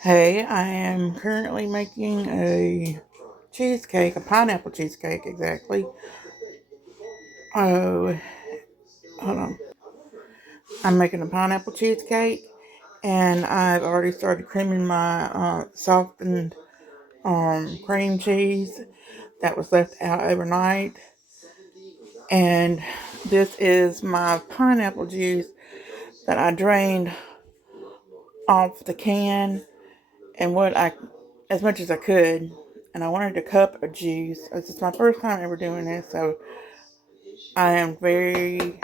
Hey, I am currently making a cheesecake, a pineapple cheesecake exactly. Oh, hold on. I'm making a pineapple cheesecake and I've already started creaming my softened cream cheese that was left out overnight. And this is my pineapple juice that I drained off the can and as much as I could. And I wanted a cup of juice. This is my first time ever doing this, so I am very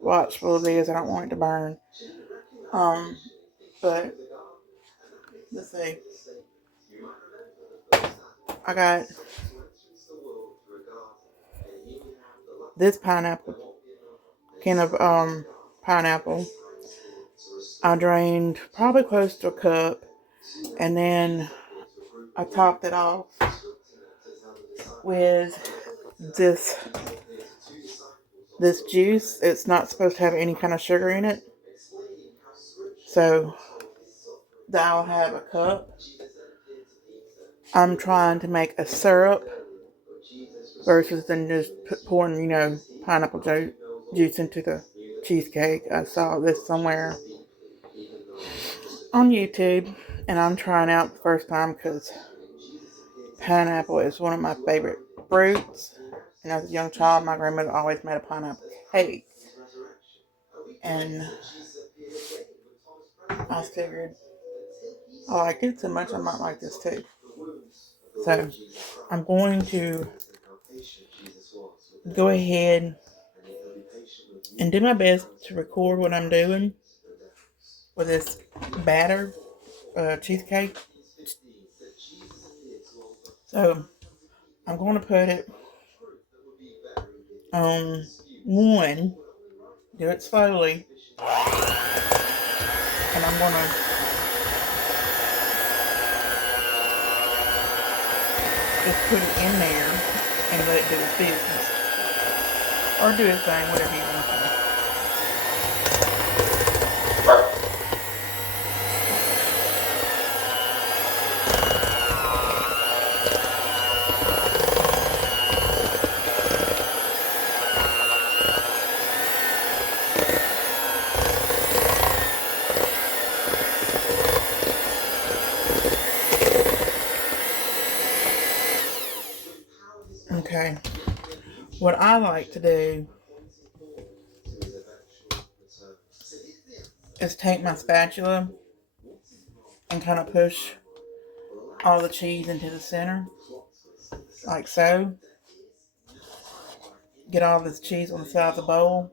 watchful of this. I don't want it to burn. But let's see. I got this can of pineapple. I drained probably close to a cup, and then I topped it off with this this juice. It's not supposed to have any kind of sugar in it, so I'll have a cup. I'm trying to make a syrup versus than just pouring, pineapple juice into the cheesecake. I saw this somewhere on YouTube, and I'm trying out the first time because pineapple is one of my favorite fruits. And as a young child, my grandmother always made a pineapple cake. And I figured I like it so much I might like this too. So I'm going to go ahead and do my best to record what I'm doing with this batter cheesecake. So I'm going to put it on one, do it slowly, and I'm going to just put it in there and let it do its business. Or do its thing, whatever you want to do. Okay. What I like to do is take my spatula and kind of push all the cheese into the center, like so. Get all this cheese on the side of the bowl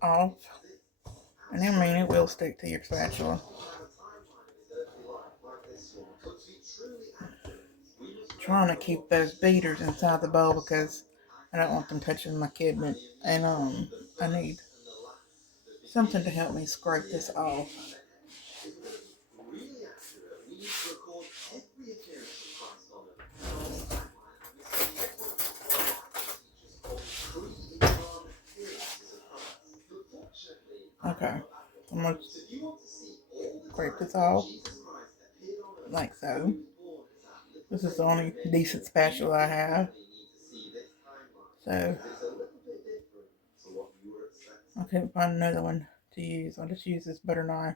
off. And I mean, it will stick to your spatula. Trying to keep those beaters inside the bowl because I don't want them touching my cabinet. And I need something to help me scrape this off. Okay, I'm going to scrape this off like so. This is the only decent spatula I have. So I couldn't find another one to use. I'll just use this butter knife.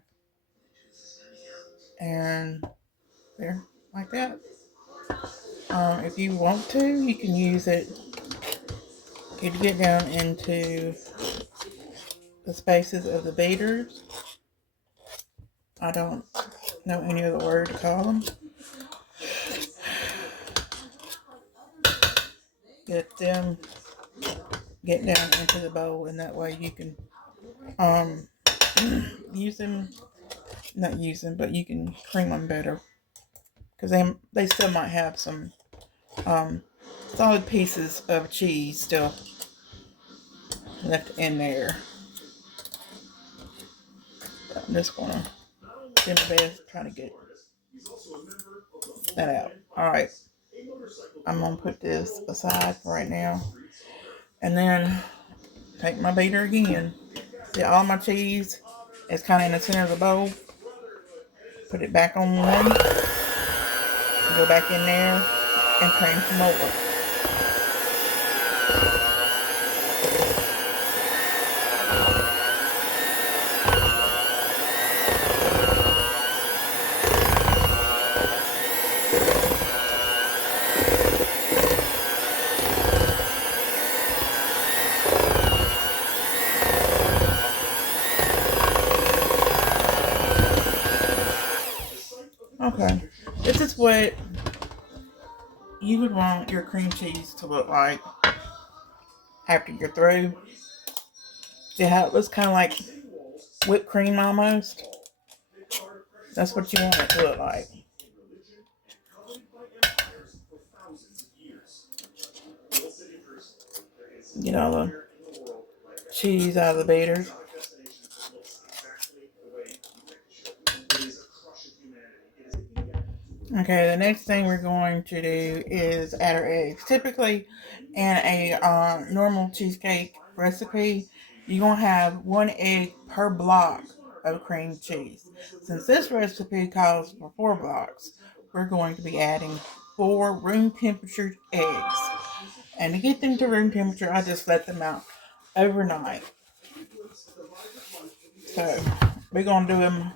And there, like that. If you want to, you can use it to get down into the spaces of the beaters. I don't know any other word to call them. Get down into the bowl, and that way you can use them, not use them, but you can cream them better because they still might have some solid pieces of cheese still left in there. I'm just gonna do my best trying to get that out. Alright, I'm gonna put this aside for right now, and then take my beater again. See, all my cheese It's kind of in the center of the bowl. Put it back on one. Go back in there and cream some more. Okay, this is what you would want your cream cheese to look like after you're through. See how it looks kind of like whipped cream almost? That's what you want it to look like. Get all the cheese out of the beater. Okay, the next thing we're going to do is add our eggs. Typically, in a normal cheesecake recipe, you're going to have 1 egg per block of cream cheese. Since this recipe calls for 4 blocks, we're going to be adding 4 room temperature eggs. And to get them to room temperature, I just let them out overnight. So, we're going to do them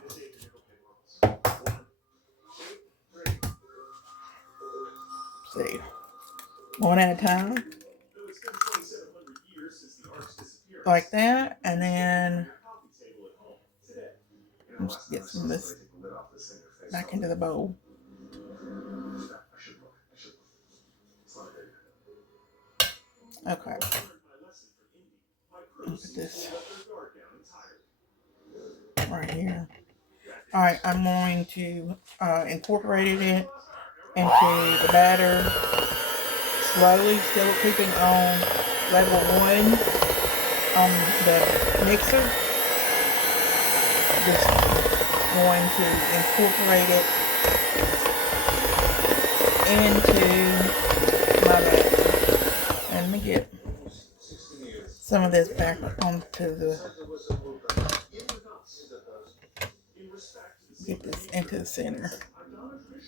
one at a time, like that, and then let's get some of this back into the bowl. Okay, put this right here. All right, I'm going to incorporate it into the batter slowly, still keeping on level 1 on the mixer. Just going to incorporate it into my batter. And let me get some of this back onto the, get this into the center,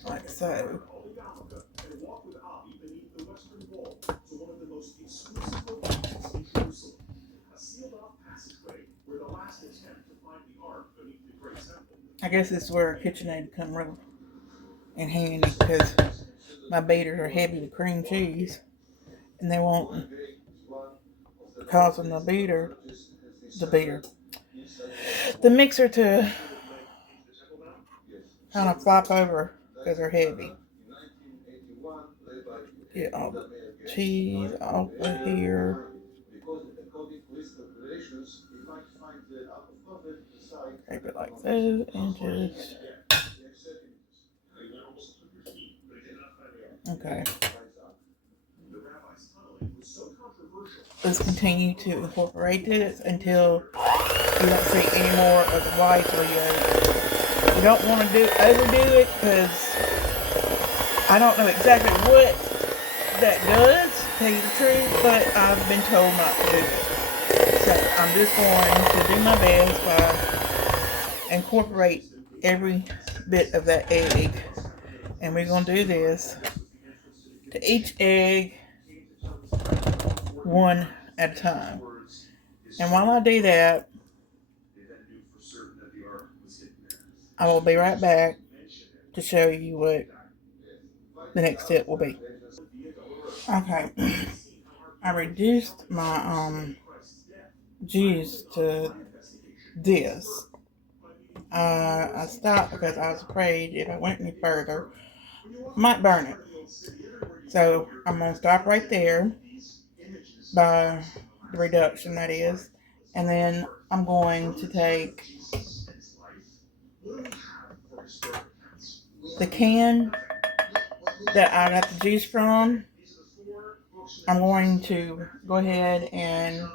like so. I guess this is where KitchenAid come real in handy, because my beaters are heavy with cream cheese, and they won't cause the mixer to kind of flop over because they're heavy. Get all the cheese off of here. Take it like so and just, okay. Let's continue to incorporate this until you don't see any more of the whites or yolk. You don't want to overdo it, because I don't know exactly what that does, to tell you the truth, but I've been told not to do it. So I'm just going to do my best by incorporate every bit of that egg. And we're going to do this to each egg one at a time. And while I do that, I will be right back to show you what the next step will be. Okay, I reduced my juice to this. I stopped because I was afraid if I went any further, I might burn it. So I'm going to stop right there by the reduction, that is. And then I'm going to take the can that I got the juice from. I'm going to go ahead and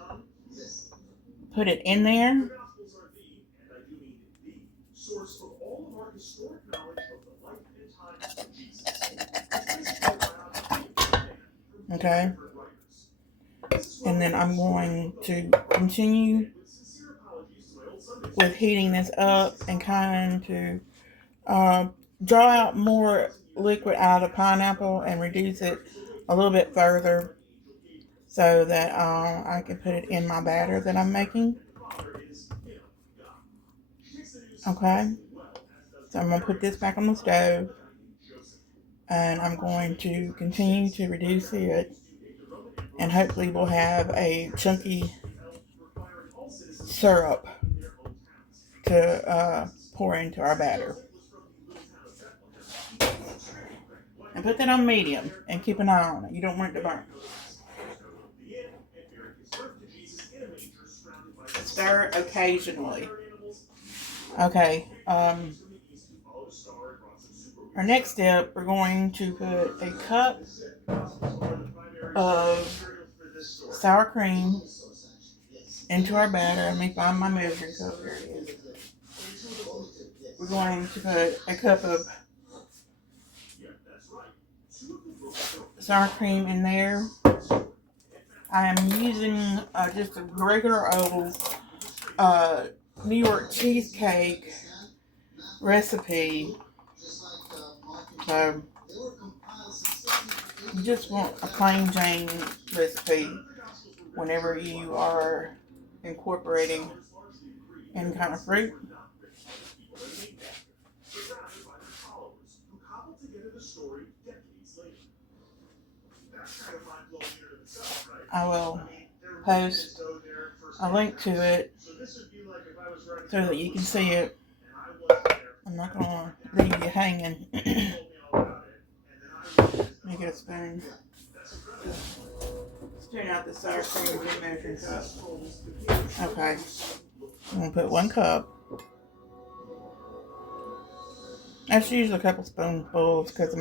put it in there. Okay. And then I'm going to continue with heating this up and kind to draw out more liquid out of the pineapple and reduce it a little bit further so that I can put it in my batter that I'm making. Okay, so I'm going to put this back on the stove and I'm going to continue to reduce it, and hopefully we'll have a chunky syrup to pour into our batter. And put that on medium and keep an eye on it. You don't want it to burn. Stir occasionally. Okay. Our next step, we're going to put a cup of sour cream into our batter. Let me find my measuring cup. There it is. We're going to put a cup of sour cream in there. I am using just a regular old New York cheesecake recipe. So you just want a plain Jane recipe whenever you are incorporating any kind of fruit. I will post a link to it so that you can see it. I'm not going to leave you hanging. Let me get a spoon. Spoon out the sour cream in the measuring cup. Okay. I'm going to put 1 cup. That's usually a couple spoonfuls because,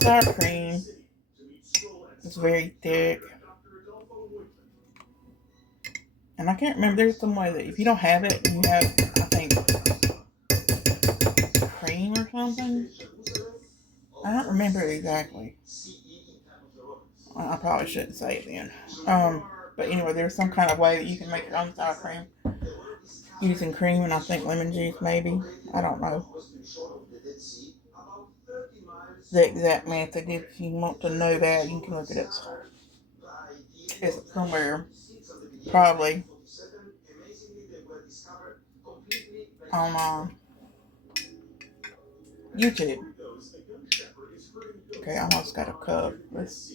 sour cream is very thick. And I can't remember, there's some way that if you don't have it, you have, I think, cream or something. I don't remember exactly. I probably shouldn't say it then. But anyway, there's some kind of way that you can make your own sour cream using cream and I think lemon juice maybe. I don't know the exact method. If you want to know that, you can look it up. It's somewhere, probably on YouTube. Okay, I almost got a cup. Let's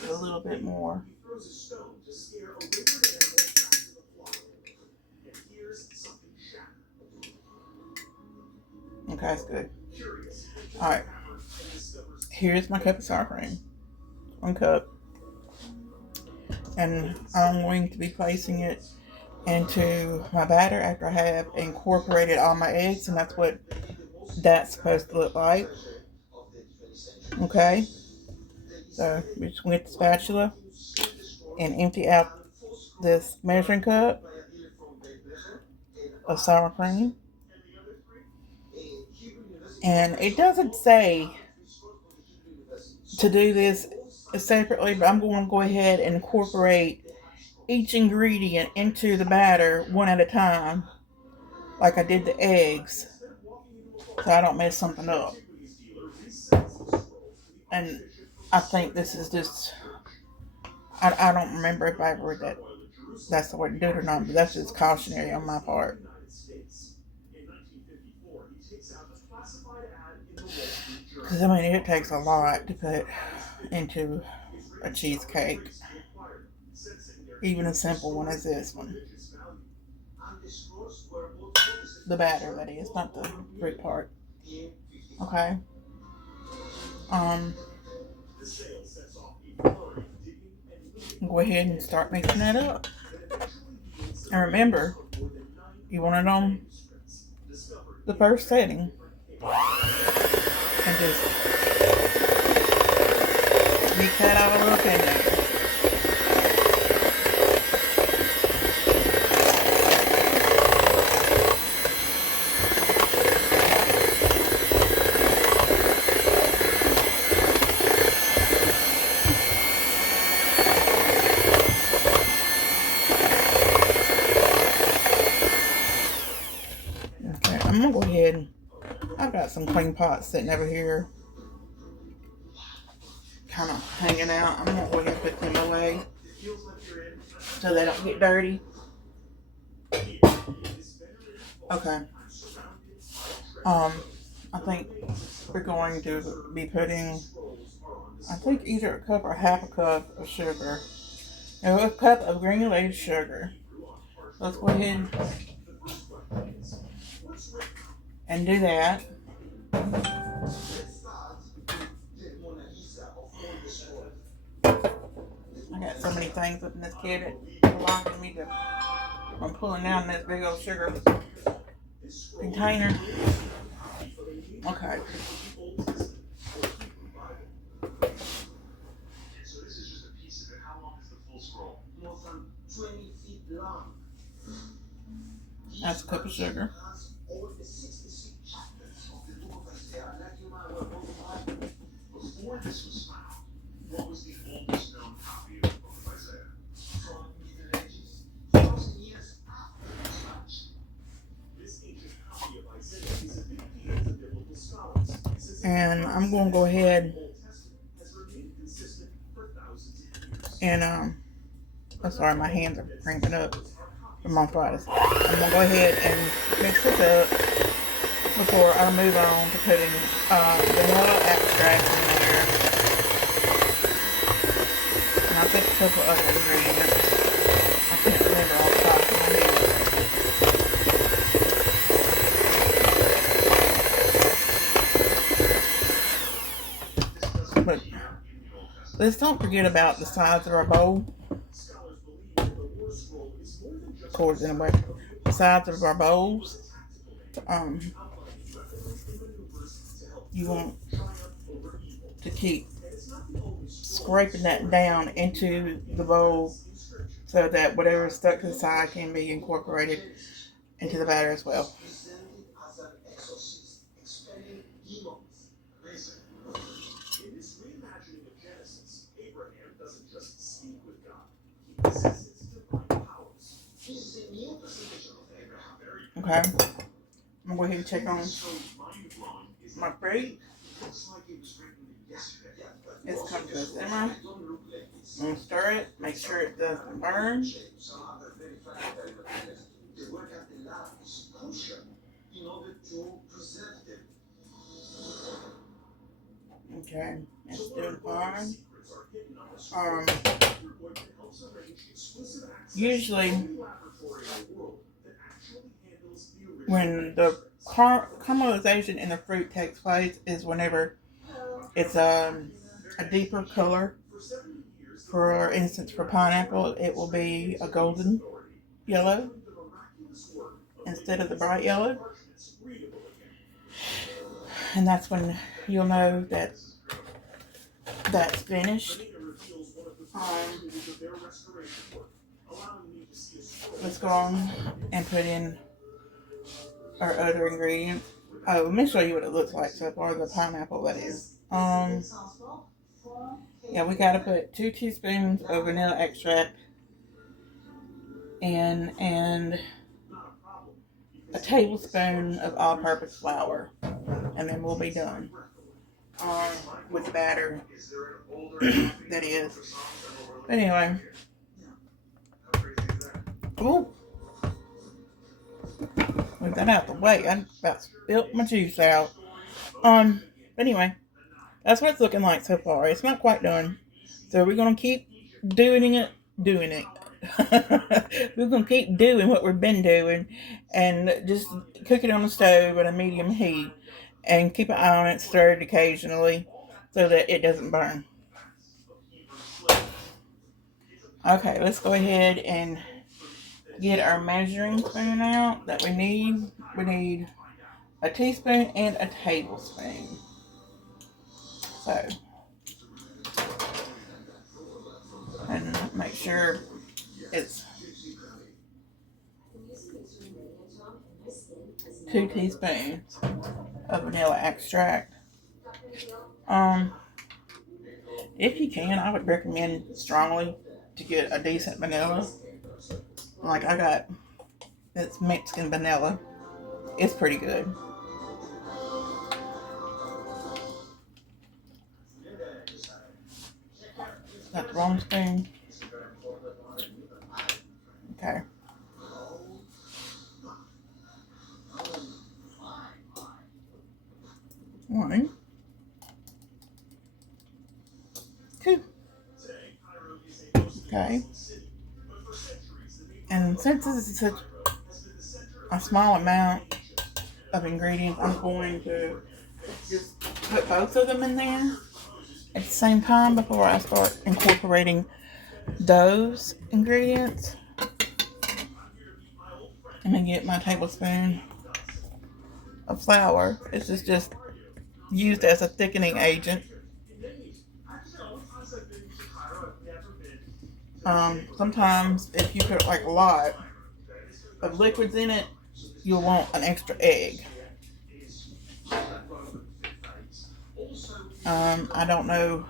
get a little bit more. Okay, that's good. Alright. Here's my cup of sour cream. 1 cup. And I'm going to be placing it into my batter after I have incorporated all my eggs, and that's what that's supposed to look like. Okay, so we're just going to get the spatula and empty out this measuring cup of sour cream. And it doesn't say to do this separately, but I'm going to go ahead and incorporate each ingredient into the batter one at a time, like I did the eggs, so I don't mess something up. And I think this is just, I don't remember if I ever that that's the way to do it or not, but that's just cautionary on my part. Because it takes a lot to put into a cheesecake, even a simple one as this one. The batter, that is, not the fruit part. Okay. Go ahead and start mixing that up. And remember, you want it on the first setting. And just beat that out a little bit there. I'm gonna go ahead. I've got some clean pots sitting over here, kind of hanging out. I'm gonna go ahead and put them away so they don't get dirty. Okay. I think we're going to be putting, I think either a cup or half a cup of sugar. No, a cup of granulated sugar. Let's go ahead and do that. I got so many things up in this cabinet blocking me from pulling down this big old sugar container. Okay. That's a cup of sugar. And I'm going to go ahead and, I'm sorry, my hands are cramping up from arthritis. I'm going to go ahead and mix this up before I move on to putting vanilla extract in there. And I think a couple other ingredients. I can't remember off the top of my head. But let's don't forget about the size of our bowl. Of course, anyway, the size of our bowls. You want to keep scraping that down into the bowl so that whatever is stuck to the side can be incorporated into the batter as well. Okay, I'm gonna go ahead and check on my fruit. It's come to a simmer. I'm gonna stir it, make sure it doesn't burn. Okay, it's doing fine. Usually, when the caramelization in the fruit takes place is whenever it's a deeper color. For instance, for pineapple, it will be a golden yellow instead of the bright yellow. And that's when you'll know that that's finished. Let's go on and put in our other ingredients. Oh, let me show you what it looks like so far, the pineapple that is. Yeah, we gotta put 2 teaspoons of vanilla extract in and a tablespoon of all-purpose flour, and then we'll be done with the batter. That is. Anyway. Oh, with that out the way, I about spilled my juice out. Anyway, that's what it's looking like so far. It's not quite done, so we're gonna keep doing it. We're gonna keep doing what we've been doing, and just cook it on the stove at a medium heat, and keep an eye on it, stir it occasionally, so that it doesn't burn. Okay, let's go ahead and get our measuring spoon out that we need. We need a teaspoon and a tablespoon. So, and make sure it's 2 teaspoons of vanilla extract. If you can, I would recommend strongly to get a decent vanilla. Like I got this Mexican vanilla. it's pretty good. Got the wrong spoon. Okay. One, two. Okay. And since this is such a small amount of ingredients, I'm going to just put both of them in there at the same time before I start incorporating those ingredients. I'm going to get my tablespoon of flour. This is just used as a thickening agent. Sometimes if you put like a lot of liquids in it, you'll want an extra egg. I don't know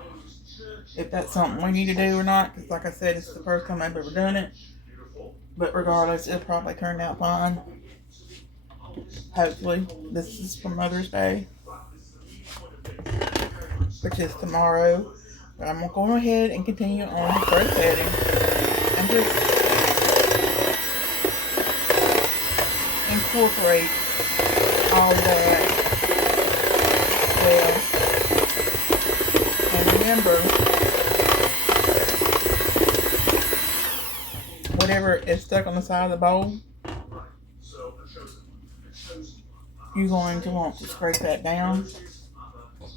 if that's something we need to do or not, because like I said, it's the first time I've ever done it. But regardless, it'll probably turn out fine. Hopefully. This is for Mother's Day, which is tomorrow. But I'm going to go ahead and continue on the first setting and just incorporate all that well. And remember, whatever is stuck on the side of the bowl, you're going to want to scrape that down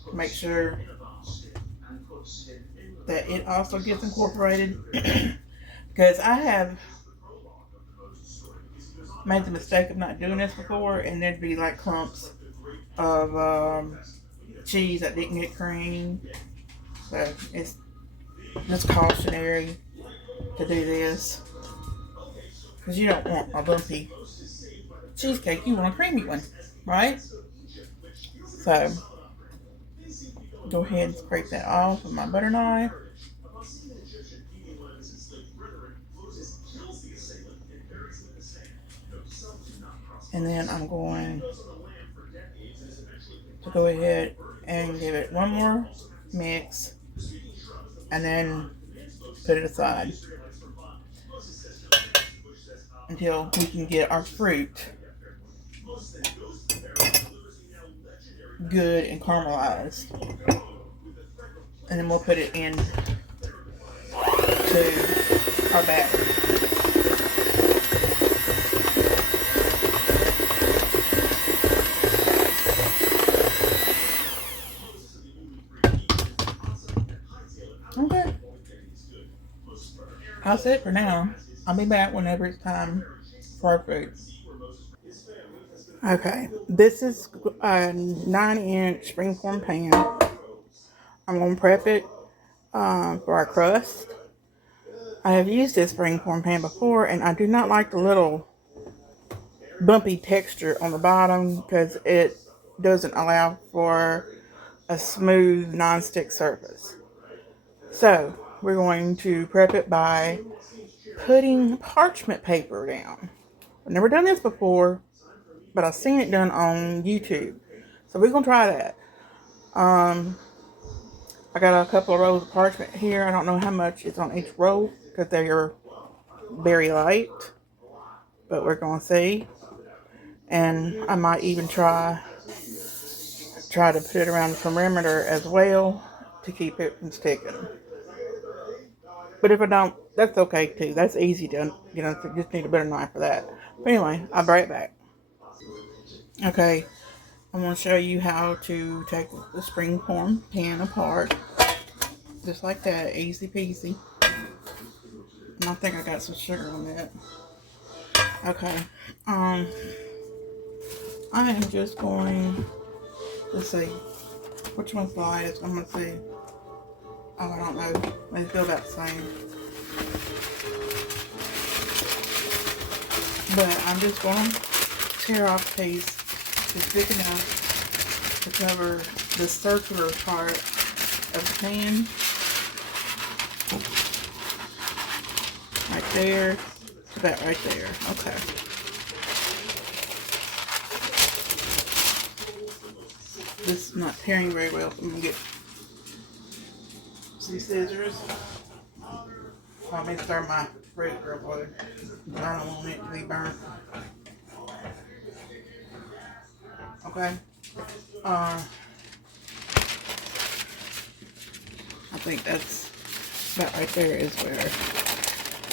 to make sure that it also gets incorporated. Because I have made the mistake of not doing this before, and there'd be like clumps of cheese that didn't get creamed. So it's just cautionary to do this, because you don't want a bumpy cheesecake, you want a creamy one, right? So go ahead and scrape that off with my butter knife. And then I'm going to go ahead and give it one more mix and then put it aside until we can get our fruit good and caramelized. And then we'll put it in to our batter. Okay. That's it for now. I'll be back whenever it's time for our fruit. Okay, this is a 9-inch springform pan. I'm going to prep it for our crust. I have used this springform pan before, and I do not like the little bumpy texture on the bottom because it doesn't allow for a smooth non-stick surface. So we're going to prep it by putting parchment paper down. I've never done this before, but I've seen it done on YouTube. So we're going to try that. I got a couple of rolls of parchment here. I don't know how much is on each roll because they're very light, but we're going to see. And I might even try to put it around the perimeter as well to keep it from sticking. But if I don't, that's okay too. That's easy to, just need a better knife for that. But anyway, I'll be right back. Okay, I'm going to show you how to take the springform pan apart. Just like that, easy peasy. And I think I got some sugar on that. Okay, I am just going, let's see, which one's the lightest? I'm going to see. Oh, I don't know. They feel about the same. But I'm just going to tear off a piece that's big enough to cover the circular part of the pan. Right there. It's about right there. Okay. This is not tearing very well, so I'm gonna get some scissors. Let me stir my fruit real quick. I don't want it to be burnt. Okay. I think that's about right there is where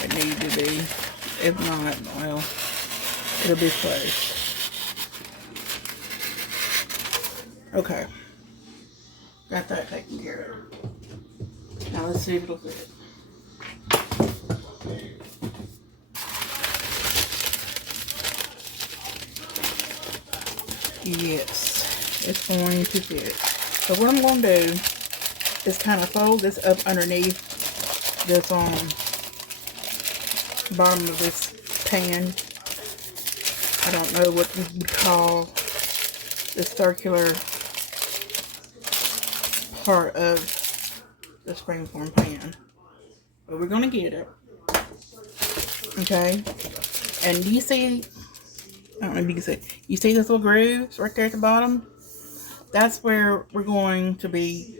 it needs to be. If not, well, it'll be close. Okay. Got that taken care of. Now let's see if it'll fit. Yes, it's going to fit. So what I'm going to do is kind of fold this up underneath this bottom of this pan. I don't know what you would call the circular part of the springform pan, but we're gonna get it. Okay, and do you see? I don't know if you can see. You see those little grooves right there at the bottom? That's where we're going to be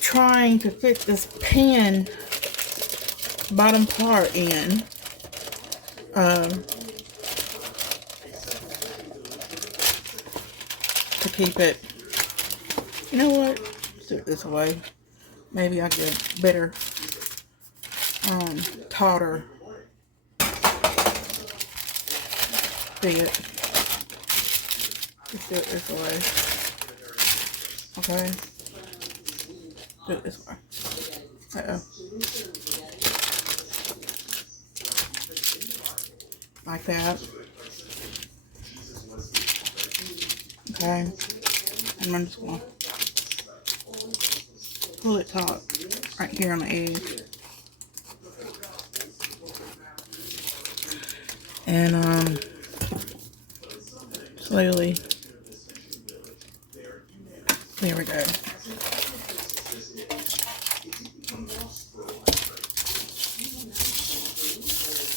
trying to fit this pan bottom part in. To keep it. You know what? Let's do it this way. Maybe I get a better, tauter fit. Let's do it this way. Okay. Do it this way. Uh-oh. Like that. Okay. And I'm just going to pull it taut right here on the edge. And slowly. There we go.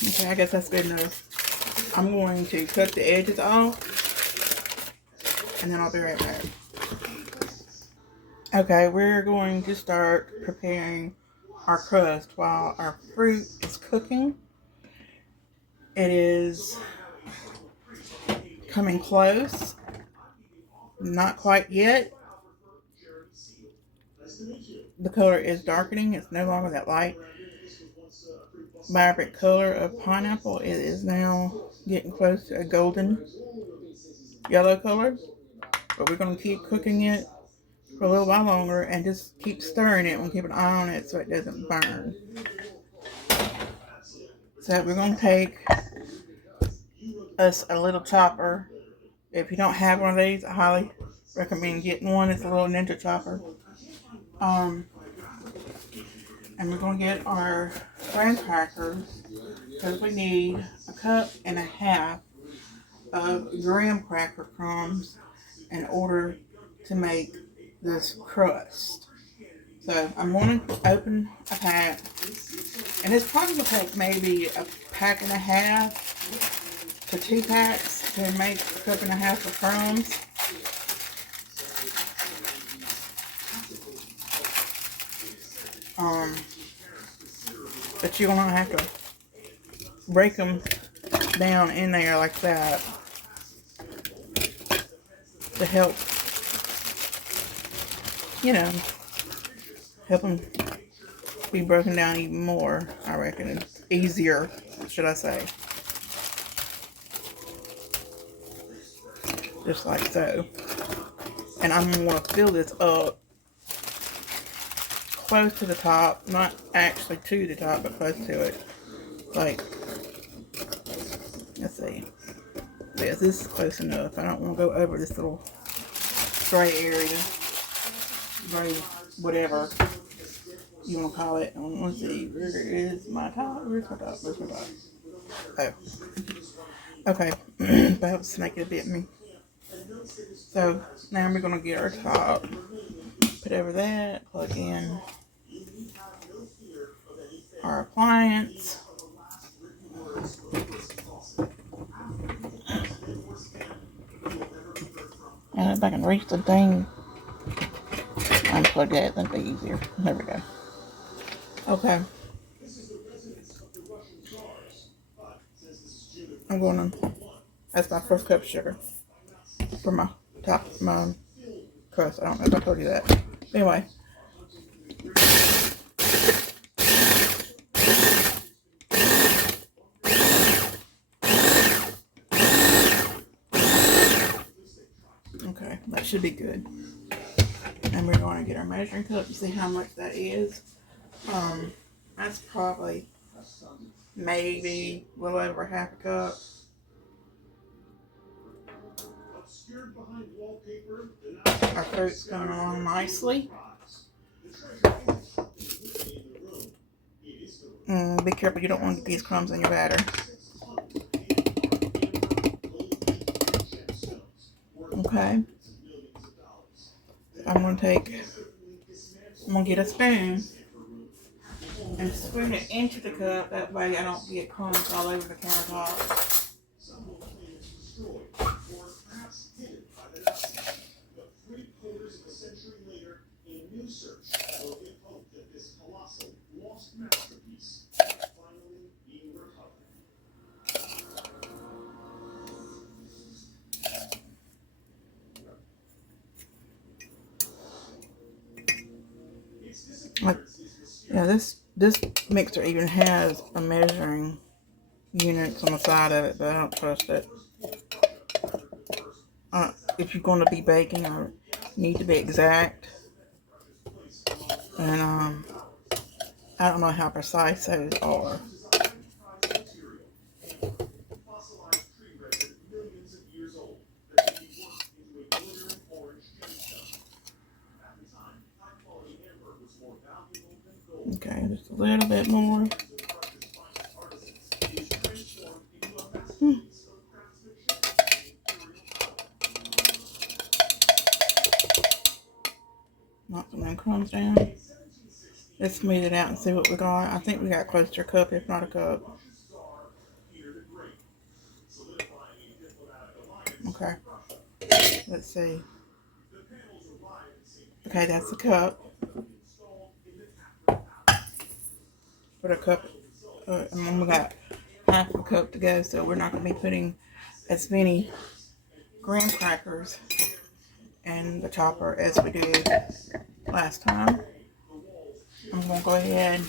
Okay, I guess that's good enough. I'm going to cut the edges off, and then I'll be right back. Okay, we're going to start preparing our crust while our fruit is cooking. It is coming close. Not quite yet. The color is darkening. It's no longer that light, vibrant color of pineapple. It is now getting close to a golden yellow color. But we're going to keep cooking it for a little while longer and just keep stirring it and keep an eye on it so it doesn't burn. So we're going to take us a little chopper. If you don't have one of these, I highly recommend getting one. It's a little ninja chopper. And we're going to get our graham crackers because we need 1.5 cups of graham cracker crumbs in order to make this crust. So I'm going to open a pack, and it's probably going to take maybe 1.5 to 2 packs to make 1.5 cups of crumbs. But you're going to have to break them down in there like that to help, you know, help them be broken down even more. I reckon it's easier, should I say. Just like so. And I'm going to fill this up close to the top, not actually to the top, but close to it. Like, let's see. Yes, this is close enough. I don't want to go over this little gray area. Gray, whatever you want to call it. Let's see. Where is my top? Where's my top? Where's my top? Oh. Okay. That helps make it a bit me. So, now we're going to get our top. Put over that. Plug in our appliance. And if I can reach the thing, unplug that, that'd be easier. There we go. Okay. I'm gonna, that's my first cup of sugar for my my crust. I don't know if I told you that. Anyway. Okay, that should be good. And we're going to get our measuring cup and see how much that is. That's probably maybe a little over half a cup. Our fruit's going along nicely. Be careful, you don't want to get these crumbs in your batter. Okay. I'm going to get a spoon and spoon it into the cup. That way I don't get crumbs all over the countertop. Yeah, this mixer even has a measuring unit on the side of it, but I don't trust it. If you're going to be baking, you need to be exact. And I don't know how precise those are. Okay, just a little bit more. Knock some crumbs down. Let's smooth it out and see what we got. I think we got close to a cup, if not a cup. Okay. Let's see. Okay, that's a cup. Put a cup, and then we got half a cup to go, so we're not going to be putting as many graham crackers in the chopper as we did last time. I'm going to go ahead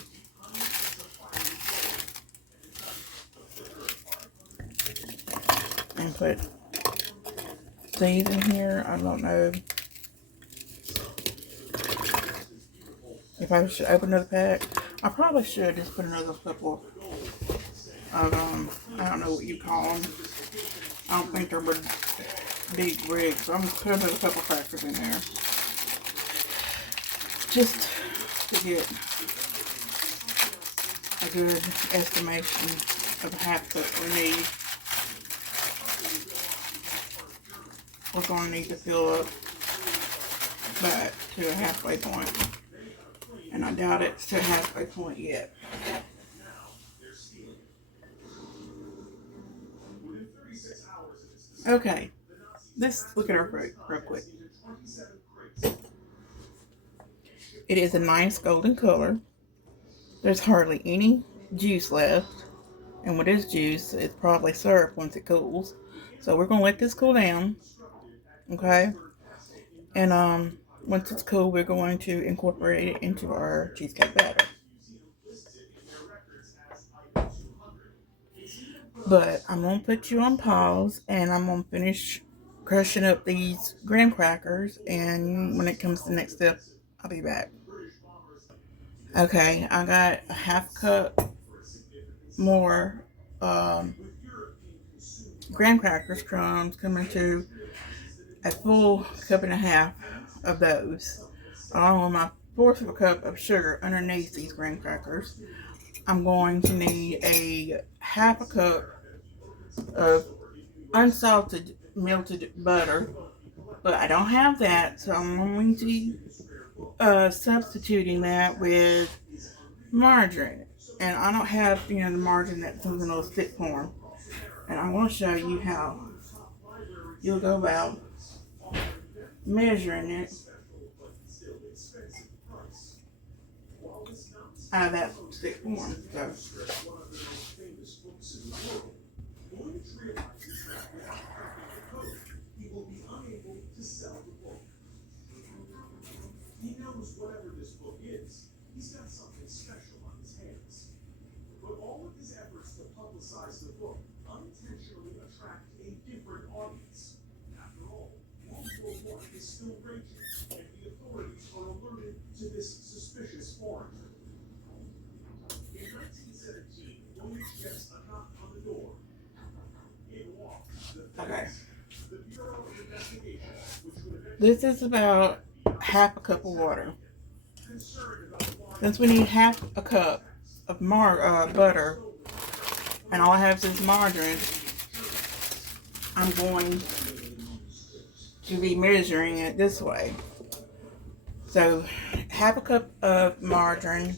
and put these in here. I don't know if I should open another pack. I probably should just put another couple of, I don't know what you call them. I don't think they're big rigs, so I'm just putting another couple crackers in there. Just to get a good estimation of half cup we need. We're going to need to fill up back to a halfway point. And I doubt it's to a halfway point yet. Okay, let's look at our fruit real quick. It is a nice golden color. There's hardly any juice left. And with this juice, it's probably syrup once it cools. So we're going to let this cool down. Okay? And once it's cool, we're going to incorporate it into our cheesecake batter. But I'm going to put you on pause, and I'm going to finish crushing up these graham crackers, and when it comes to the next step, I'll be back. Okay, I got a half cup more graham crackers, crumbs, coming to a full cup and a half of those, along with my fourth of a cup of sugar underneath these graham crackers. I'm going to need a half a cup of unsalted melted butter, but I don't have that, so I'm going to be substituting that with margarine. And I don't have, the margarine that comes in a little stick form. And I'm going to show you how you'll go about measuring it out of that stick form. So okay. This is about half a cup of water. Since we need half a cup of butter, and all I have is margarine, I'm going to be measuring it this way. So, half a cup of margarine,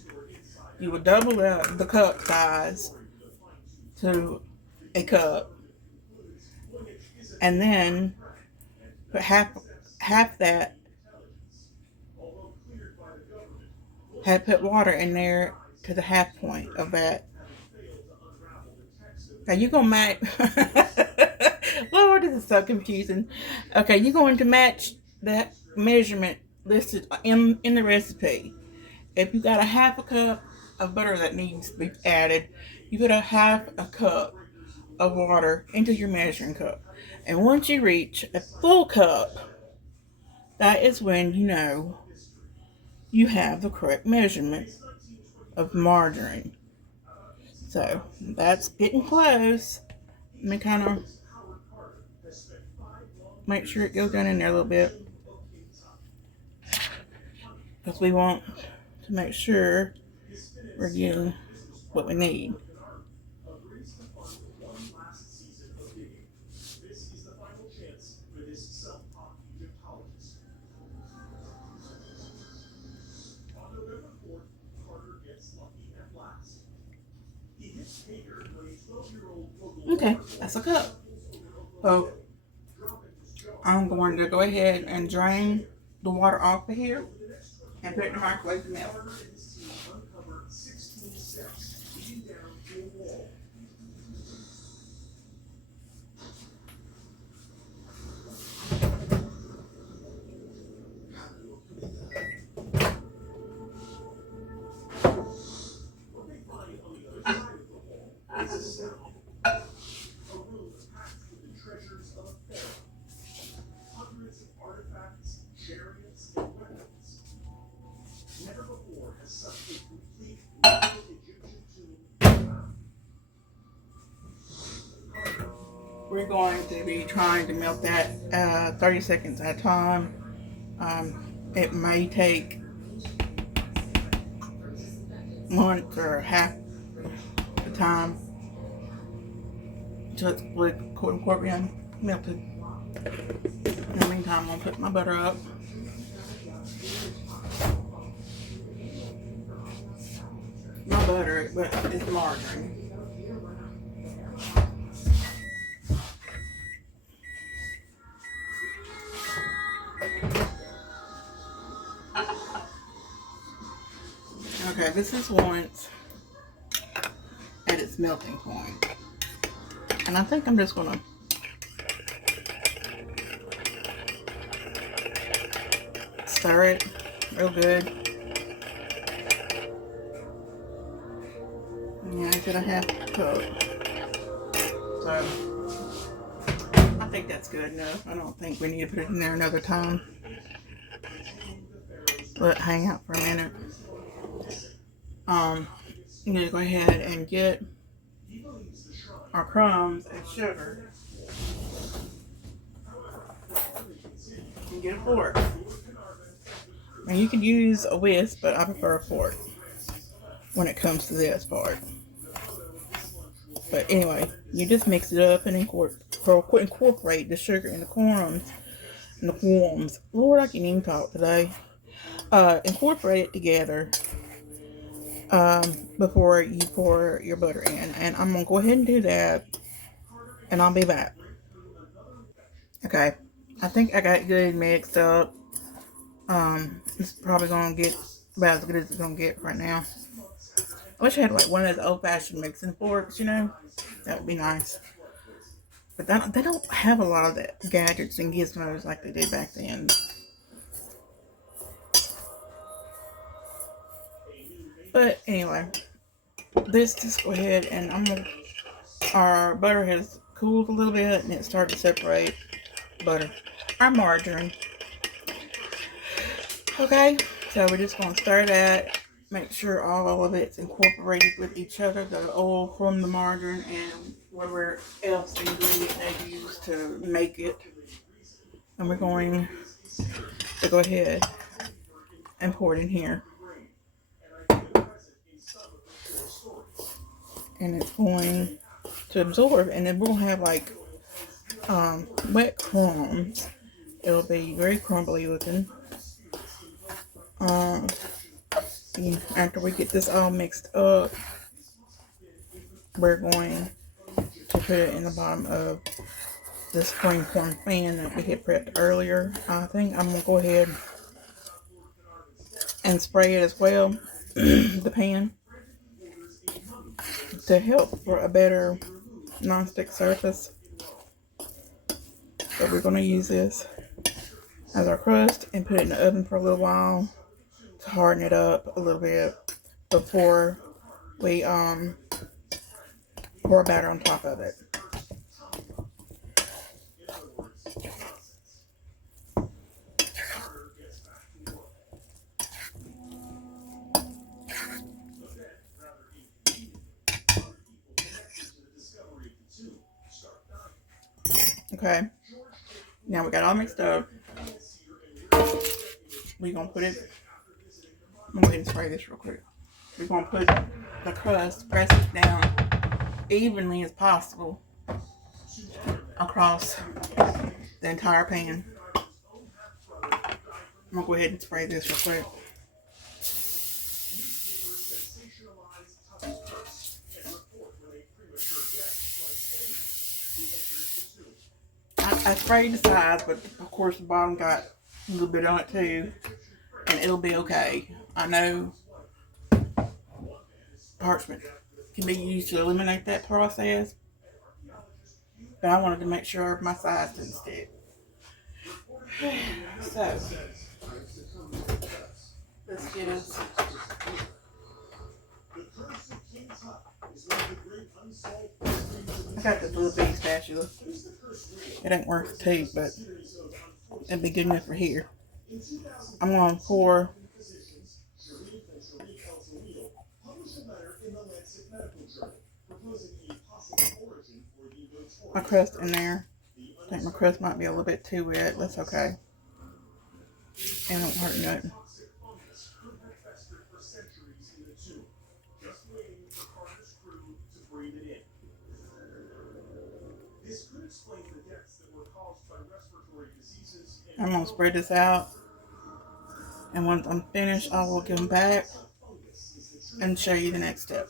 you would double the cup size to a cup, and then put half that. Put water in there to the half point of that. Now you're gonna match. Lord, this is so confusing. Okay, you're going to match that measurement listed in the recipe. If you got a half a cup of butter that needs to be added, you put a half a cup of water into your measuring cup. And once you reach a full cup, that is when you know you have the correct measurement of margarine. So that's getting close. Let me kind of make sure it goes down in there a little bit, because we want to make sure we're getting what we need. Okay, that's a cup. So I'm going to go ahead and drain the water off of here and put it in the microwave to melt. We're going to be trying to melt that 30 seconds at a time. It may take months or half the time until it's quote unquote melted. In the meantime, I'm going to put my butter up. Not butter, but it's margarine. Okay, this is once at its melting point. And I think I'm just going to stir it real good. Yeah, I got a half cup. So, I think that's good enough. I don't think we need to put it in there another time. Let it hang out for a minute. You need to go ahead and get our crumbs and sugar. And get a fork. And you can use a whisk, but I prefer a fork when it comes to this part. But anyway, you just mix it up and incorporate the sugar and the crumbs and the worms. Lord, I can't even talk today. Incorporate it together before you pour your butter in. And I'm going to go ahead and do that, and I'll be back. Okay, I think I got it good mixed up. It's probably gonna get about as good as it's gonna get right now. I wish I had like one of those old-fashioned mixing forks, you know? That would be nice. But they don't have a lot of the gadgets and gizmos like they did back then. But anyway, let's just go ahead and our butter has cooled a little bit and it started to separate butter. Our margarine. Okay, so we're just going to stir that. Make sure all of it's incorporated with each other, the oil from the margarine and whatever else ingredient they use to make it. And we're going to go ahead and pour it in here. And it's going to absorb, and then we'll have like wet crumbs. It'll be very crumbly looking. After we get this all mixed up, we're going to put it in the bottom of the springform pan that we had prepped earlier. I think I'm gonna go ahead and spray it as well, the pan, to help for a better non-stick surface. So we're gonna use this as our crust and put it in the oven for a little while to harden it up a little bit before we pour batter on top of it. Okay, now we got all mixed up. We're gonna put it, I'm gonna go ahead and spray this real quick. We're gonna put the crust, press it down evenly as possible across the entire pan. I'm gonna go ahead and spray this real quick. I sprayed the sides, but of course the bottom got a little bit on it too, and it'll be okay. I know parchment can be used to eliminate that process, but I wanted to make sure my sides didn't stick. So, let's get us. I got this little bitty spatula. It ain't worth the tape, but it'd be good enough for here. I'm going to pour my crust in there. I think my crust might be a little bit too wet. That's okay. It won't hurt nothing. I'm going to spread this out, and once I'm finished, I will come back and show you the next step.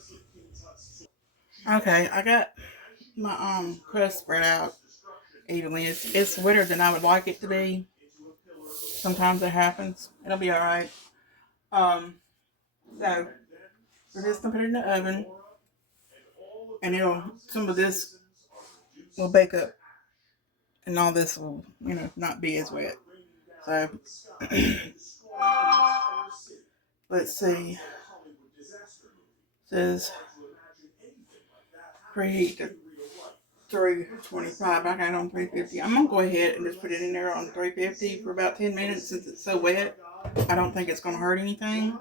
Okay, I got my crust spread out evenly. It's wetter than I would like it to be. Sometimes it happens. It'll be alright. So we're just gonna put it in the oven, and some of this will bake up, and all this will, not be as wet. So let's see. It says preheat to 325. I got it on 350. I'm gonna go ahead and just put it in there on 350 for about 10 minutes since it's so wet. I don't think it's gonna hurt anything.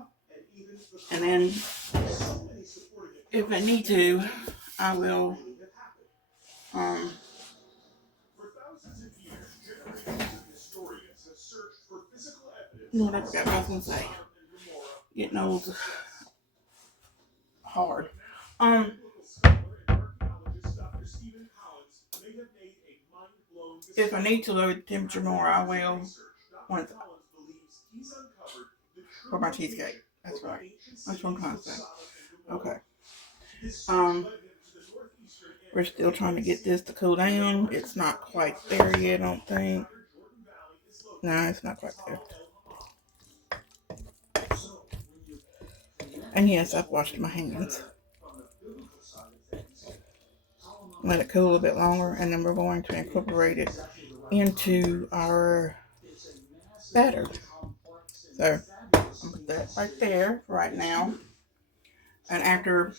And then if I need to, I will what I forgot what I was gonna say. Getting old hard. If I need to lower the temperature more, I will once for my cheesecake. That's right. That's what I'm trying to say. Okay. We're still trying to get this to cool down. It's not quite there yet, I don't think. No, it's not quite there. And yes, I've washed my hands. Let it cool a bit longer, and then we're going to incorporate it into our batter. So I'll put that right there for right now. And after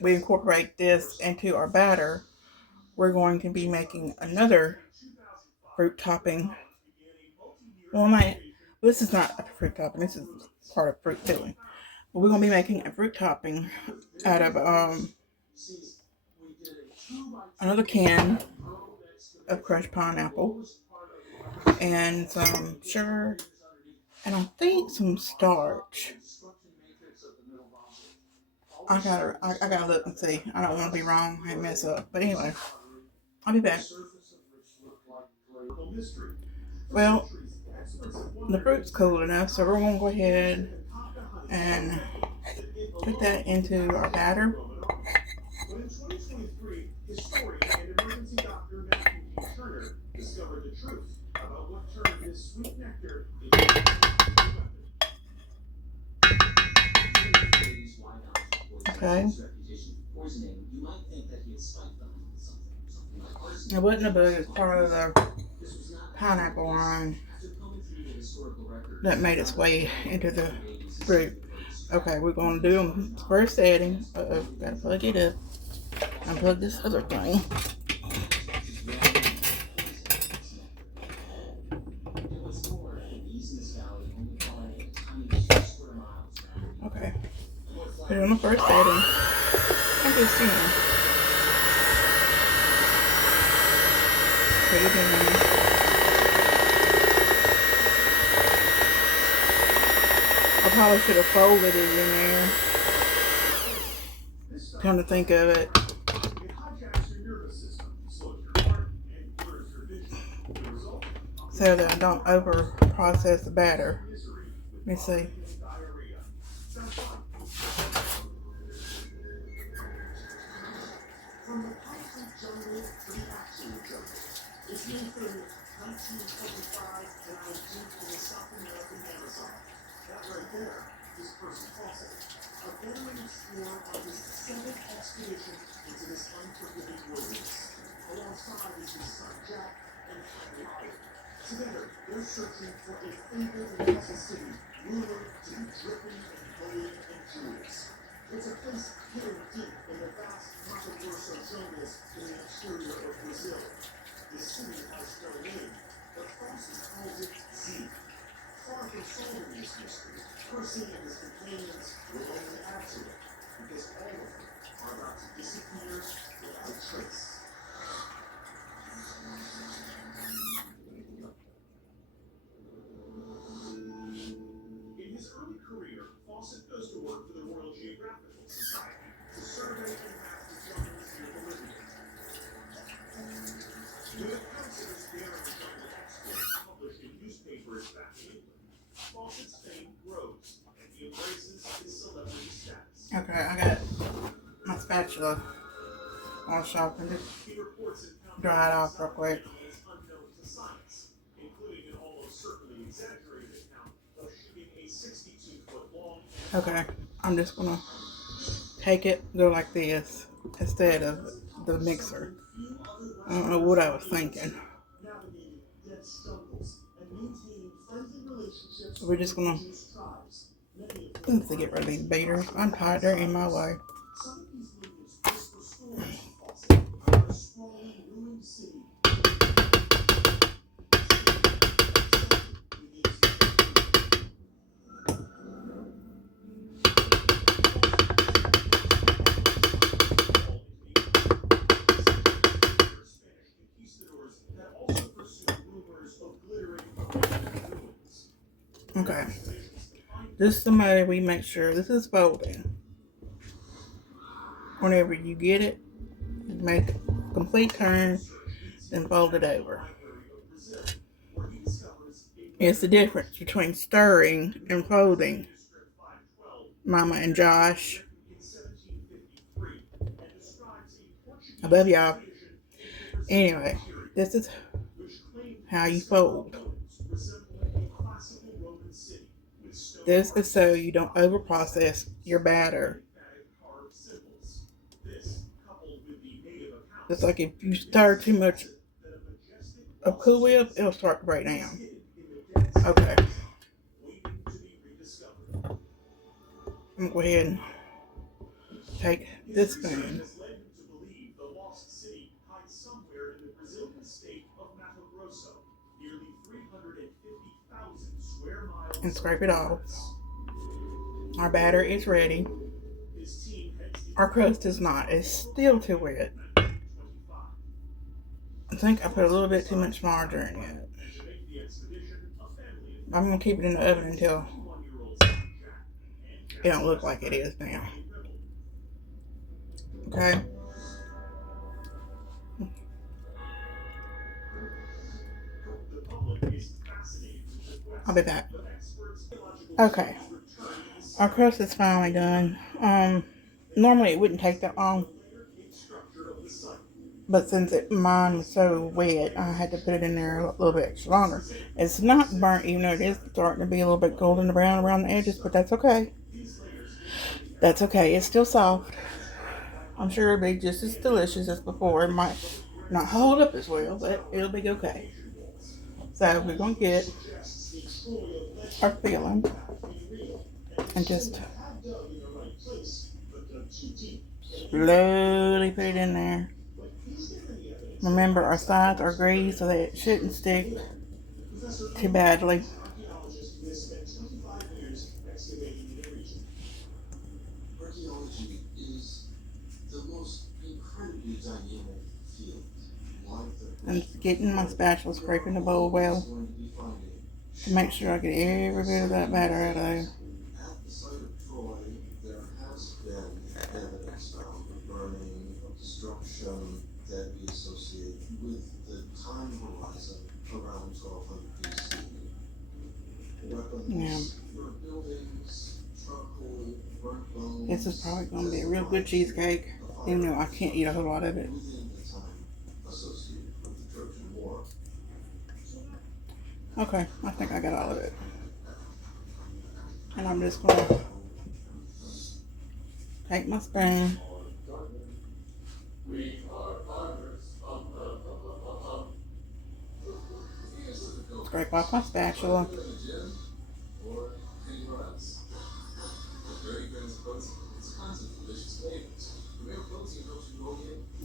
we incorporate this into our batter, we're going to be making another fruit topping. Well, this is not a fruit topping. This is part of fruit filling. But we're going to be making a fruit topping out of another can of crushed pineapple and some sugar and I think some starch. I gotta look and see. I don't want to be wrong and mess up. But anyway, I'll be back. Well, the fruit's cool enough, so we're gonna go ahead and put that into our batter. But in 2023, historian and emergency doctor Matthew G. Turner discovered the truth about what turned this sweet nectar into a weapon. Okay. It wasn't a bug, it's part of the pineapple line that made its way into the fruit. Okay, we're going to do them first setting. Gotta plug it up. Unplug this other thing. Okay. Put it on the first setting. And just, put it in. I probably should have folded it in there. Come to think of it. So that I don't over process the batter. Let me see. From the concrete jungle to the actual jungle. It's named for 1925 and I deep in the South American Amazon. That right there is Percy Fawcett, a veteran explorer on his 7th expedition into this unforgiving wilderness, alongside his son Jack and family Ollie. Together, they're searching for a fabled and lost city, rumored to be dripping in gold and jewels. It's a place hidden deep in the vast Mato Grosso jungles in the interior of Brazil. The city has no name, but Francis calls it Z. Far from solving this mystery, Percy and his companions will only add to it, because all of them are about to disappear without a trace. In his early career, Fawcett goes to work for the Royal Geographical Society to survey and map the jungles near Bolivia. With accounts of his daring jungle exploits published in newspapers back in England, Fawcett's fame grows and he embraces his celebrity status. Okay, I got my spatula all sharpened. Dry it off real quick. Unknown to science, including an almost certainly exaggerated account of shooting a 62-foot long. Okay, I'm just gonna take it, go like this instead of the mixer. I don't know what I was thinking. We're just gonna to get rid of these beaters. I'm tired, they're in my way. Okay, this is the way we make sure this is folding. Whenever you get it, make a complete turn, then fold it over. It's the difference between stirring and folding, Mama and Josh. I love y'all. Anyway, this is how you fold. This is so you don't overprocess your batter. It's like if you stir too much of Cool Whip, it'll start to break down. Okay. I'm gonna go ahead and take this spoon and scrape it off. Our batter is ready. Our crust is not. It's still too wet. I think I put a little bit too much margarine in it. I'm going to keep it in the oven until it don't look like it is now. Okay. I'll be back. Okay. Our crust is finally done. Normally it wouldn't take that long. But since mine was so wet, I had to put it in there a little bit extra longer. It's not burnt, even though it is starting to be a little bit golden brown around the edges, but that's okay. That's okay. It's still soft. I'm sure it'll be just as delicious as before. It might not hold up as well, but it'll be okay. So we're going to get our filling and just slowly put it in there. Remember, our sides are greased so that it shouldn't stick too badly. I'm getting my spatula, scraping the bowl well to make sure I get every bit of that batter out of there. That we associate with the time horizon around 1200 BC. Weapons for buildings, charcoal, burnt bones. This is probably going to be a real good cheesecake, even though I can't eat a whole lot of it. Within the time associated with the Trojan War. Okay, I think I got all of it. And I'm just going to take my spoon. Scrape off my spatula.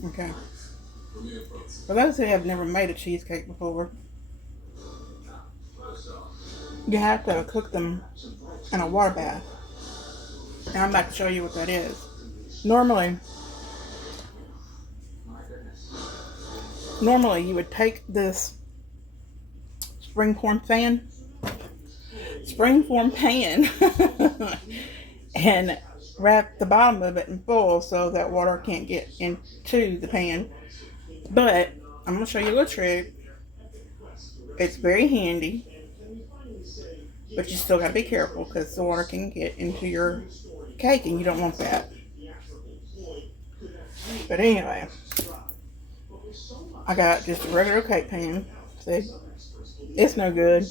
Okay. For those who have never made a cheesecake before, you have to cook them in a water bath. And I'm about to show you what that is. Normally you would take this springform pan and wrap the bottom of it in foil so that water can't get into the pan. But I'm going to show you a little trick. It's very handy, but you still got to be careful because the water can get into your cake and you don't want that. But anyway, I got just a regular cake pan. See? It's no good.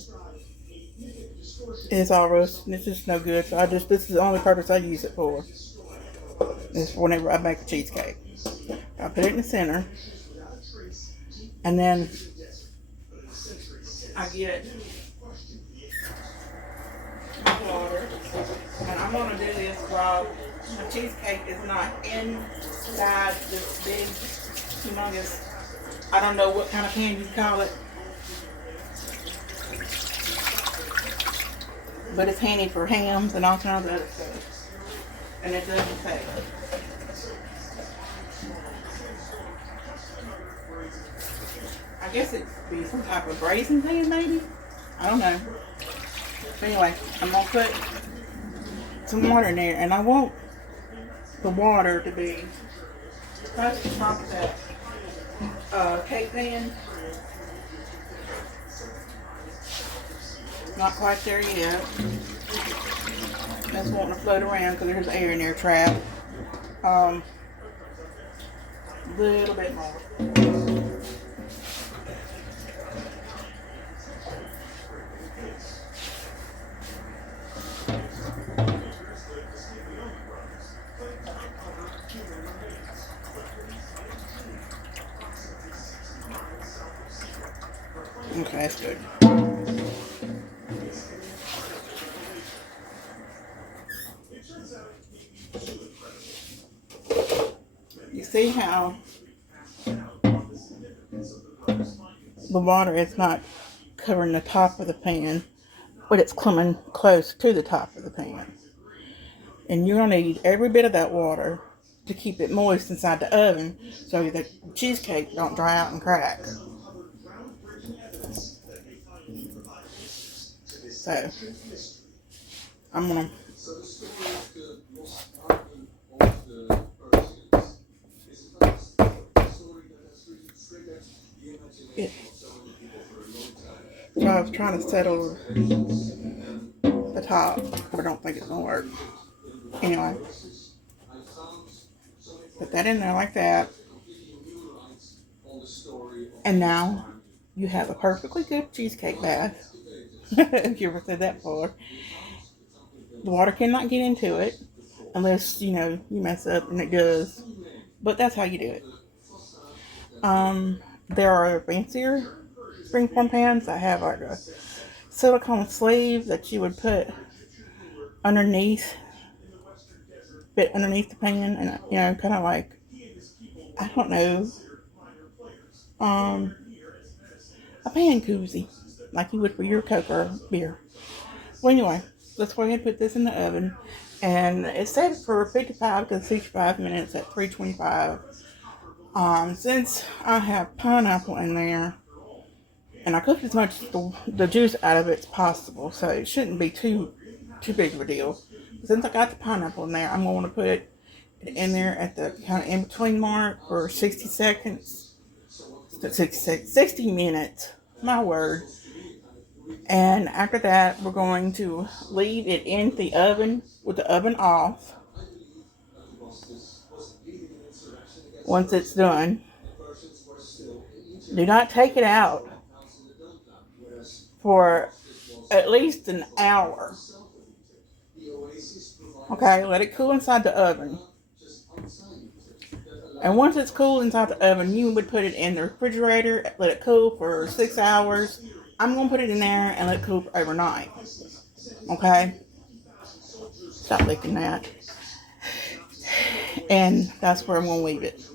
It's all roasted and it's just no good. So this is the only purpose I use it for. Is whenever I make a cheesecake. I put it in the center. And then I get my water. And I'm going to do this while my cheesecake is not inside this big, humongous, I don't know what kind of pan you call it. But it's handy for hams and all kinds of other stuff. And it doesn't take. I guess it'd be some type of braising pan maybe? I don't know. But anyway, I'm going to put some water in there. And I want the water to be across the top of that cake pan. Not quite there yet. Just wanting to float around because there's air in there trapped. A little bit more. Okay, that's good. You see how the water is not covering the top of the pan, but it's coming close to the top of the pan. And you're going to need every bit of that water to keep it moist inside the oven so the cheesecake don't dry out and crack. So, I'm going to... So I was trying to settle the top, but I don't think it's going to work. Anyway, put that in there like that. And now you have a perfectly good cheesecake bath. If you ever said that before. The water cannot get into it unless, you mess up, and it does. But that's how you do it. There are fancier springform pans that have like a silicone sleeve that you would put underneath the pan, and kind of like, I don't know, a pan koozie, like you would for your Coke or beer. Well, anyway, let's go ahead and put this in the oven, and it's set for 55 to 65 minutes at 325. Since I have pineapple in there, and I cooked as much the juice out of it as possible, so it shouldn't be too big of a deal. Since I got the pineapple in there, I'm going to put it in there at the kind of in between mark for 60 seconds, 60 minutes. My word. And after that, we're going to leave it in the oven with the oven off once it's done. Do not take it out for at least an hour. Okay, let it cool inside the oven. And once it's cool inside the oven, you would put it in the refrigerator, let it cool for 6 hours. I'm going to put it in there and let it cool for overnight. Okay? Stop licking that. And that's where I'm going to leave it.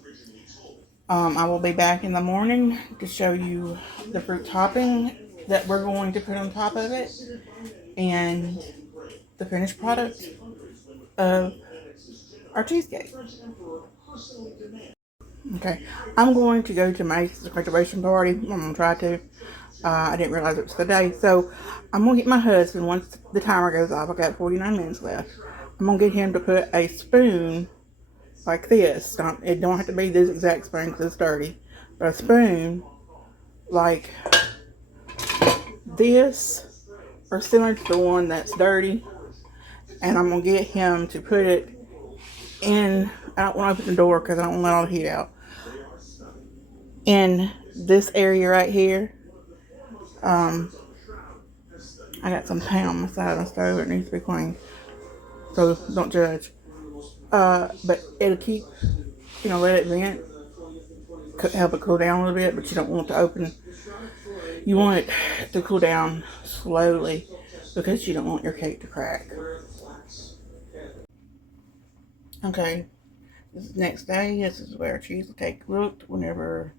I will be back in the morning to show you the fruit topping that we're going to put on top of it and the finished product of our cheesecake. Okay, I'm going to go to my graduation party. I'm going to try to. I didn't realize it was today. So I'm going to get my husband, once the timer goes off, I got 49 minutes left. I'm going to get him to put a spoon like this. It don't have to be this exact spoon because it's dirty. But a spoon like this or similar to the one that's dirty. And I'm going to get him to put it in. I don't want to open the door because I don't want to let all the heat out. In this area right here. I got some pan on my side of the stove. It needs to be clean. So don't judge. But it'll keep, let it vent. Help it cool down a little bit, but you don't want it to open. You want it to cool down slowly because you don't want your cake to crack. Okay. This is the next day. This is where our cheesecake looked whenever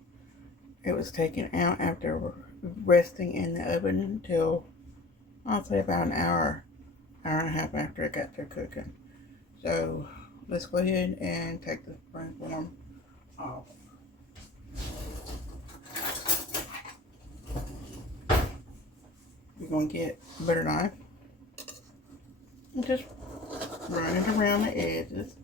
it was taken out after resting in the oven until, I'll say, about an hour and a half after it got through cooking. So let's go ahead and take the springform off. You're going to get a butter knife and just run it around the edges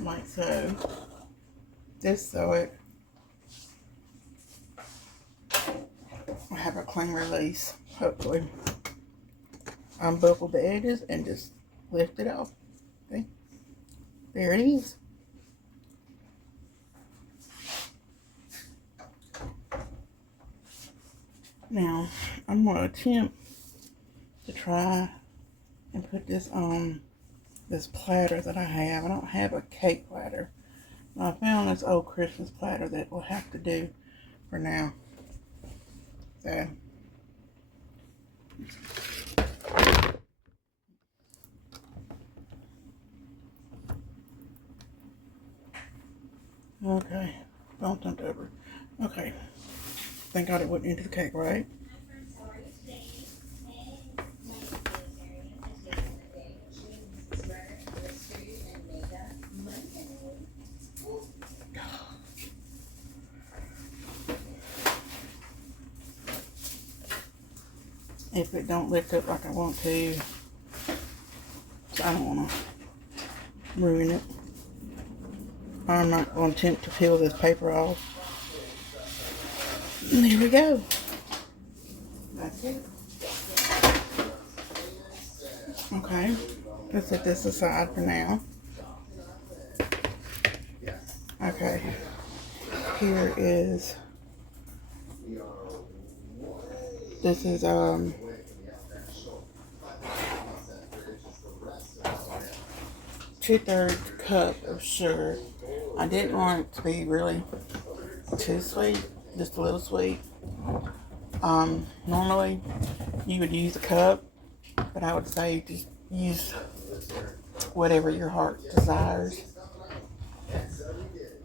like so, just so it will have a clean release, hopefully. Unbuckle the edges and just lift it off. See? There it is. Now, I'm going to attempt to try and put this on this platter that I have. I don't have a cake platter. I found this old Christmas platter that we'll have to do for now. So, okay, don't dump over. Okay, thank God it went into the cake, right? If it don't lift up like I want to, I don't want to ruin it. I'm not going to attempt to peel this paper off. And there we go. That's it. Okay, let's set this aside for now. Okay, here is, this is 2/3 cup of sugar. I didn't want it to be really too sweet, just a little sweet. Normally you would use a cup, but I would say just use whatever your heart desires.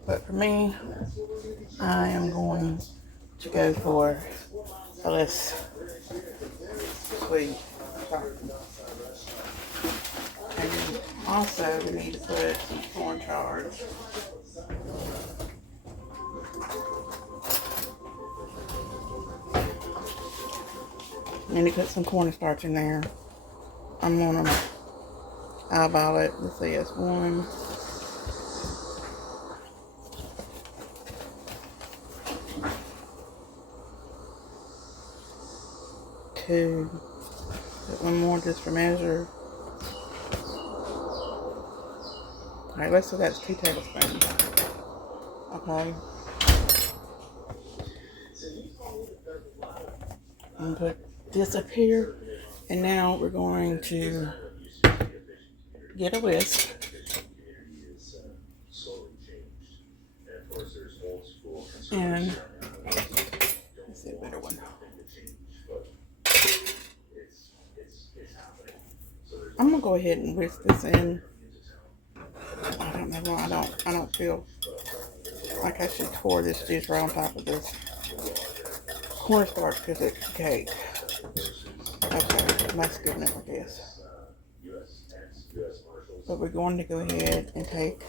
But for me, I am going to go for a less sweet. And also we need to put some cornstarch. Need to put some cornstarch in there. I'm gonna eyeball it. Let's see, it's 1, 2. Put one more just for measure. Alright, let's say that's 2 tablespoons. Okay. I'm gonna put this up here, and now we're going to get a whisk. And let's see a better one. I'm gonna go ahead and whisk this in. I don't know why I don't feel like I should pour this juice right on top of this cornstarch because it's cake. Okay, that's good enough, I guess. But we're going to go ahead and take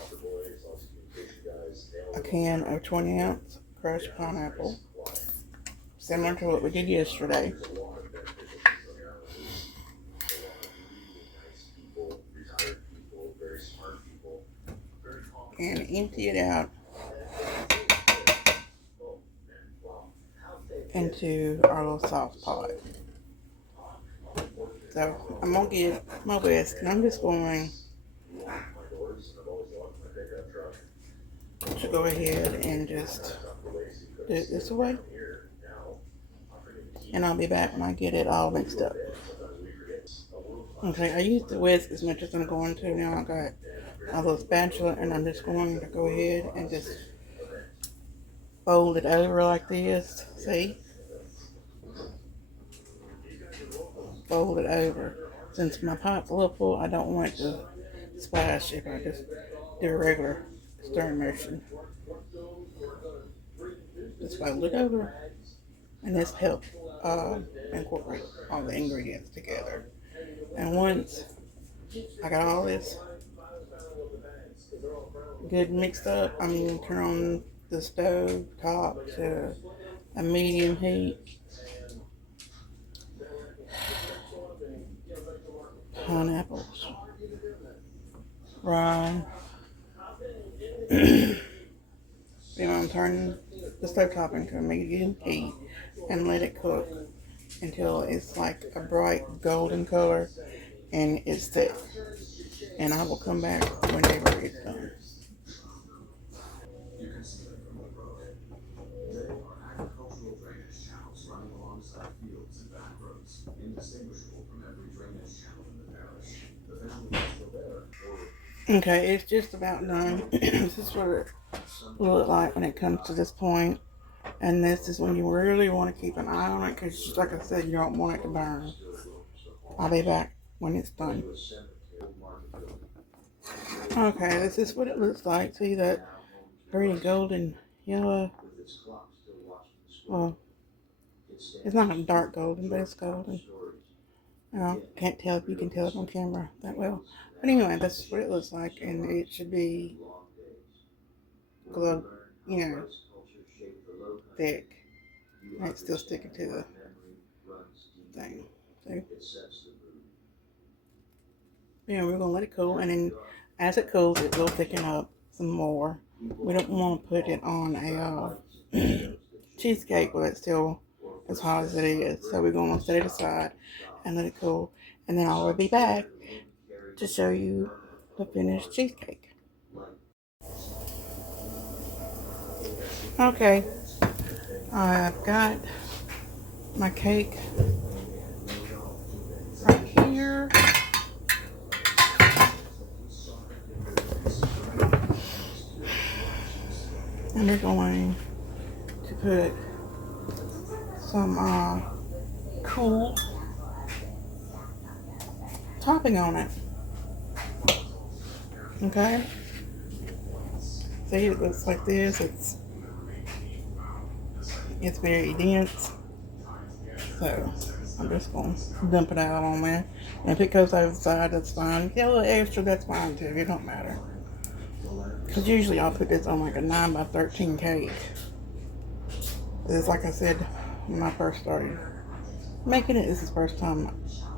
a can of 20-ounce crushed pineapple, similar to what we did yesterday. And empty it out into our little sauce pot. So I'm going to get my whisk, and I'm just going to go ahead and just do it this way. And I'll be back when I get it all mixed up. Okay, I used the whisk as much as I'm going to. Now I got a little spatula, and I'm just going to go ahead and just fold it over like this. See? Fold it over. Since my pot's a little full, I don't want it to splash if I just do a regular stirring motion. Just fold it over, and this helps incorporate all the ingredients together. And once I got all this good mixed up, I'm going to turn on the stove top to a medium heat. Pineapples, rye. Then I'm turning the stove top into a medium heat and let it cook until it's like a bright golden color and it's thick. And I will come back whenever it's done. You can see it from the road. They are agricultural drainage channels running alongside fields and back roads, indistinguishable from every drainage channel in the parish. The family is still there, or Okay, it's just about done. This is what it will look like when it comes to this point. And this is when you really want to keep an eye on it because, like I said, you don't want it to burn. I'll be back when it's done. Okay, this is what it looks like. See that pretty golden yellow? Well, it's not a dark golden, but it's golden. Can't tell if you can tell it on camera that well. But anyway, that's what it looks like, and it should be glow, thick. And it's still sticking to the thing. See? Yeah, we're gonna let it cool, and then as it cools, it will thicken up some more. We don't want to put it on a cheesecake while it's still as hot as it is. So we're gonna set it aside and let it cool, and then I'll be back to show you the finished cheesecake. Okay, I've got my cake right here. And we're going to put some cool topping on it. Okay? See, it looks like this. It's very dense. So I'm just going to dump it out on there. And if it goes over the side, that's fine. If you have a little extra, that's fine too. It don't matter. Because usually I'll put this on like a 9 by 13 cake. It's like I said when I first started making it. This is the first time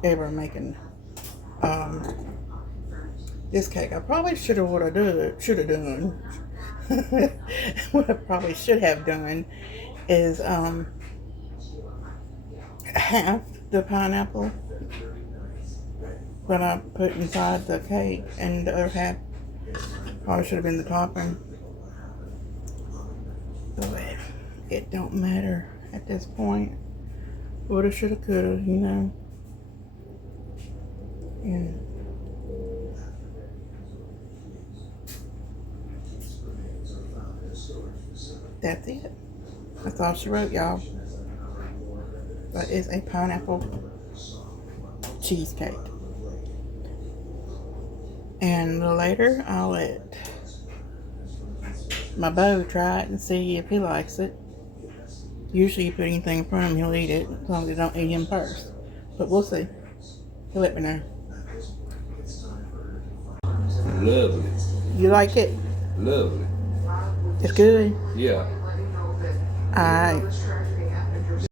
ever making this cake. I probably should have done. What I probably should have done is half the pineapple that I put inside the cake, and the other half probably should have been the topping. But it don't matter at this point. Woulda, shoulda, coulda, And that's it. That's all she wrote, y'all. That is a pineapple cheesecake. And later, I'll let my beau try it and see if he likes it. Usually, you put anything in front of him, he'll eat it, as long as you don't eat him first. But we'll see. He'll let me know. Lovely. You like it? Lovely. It's good? Yeah. Alright.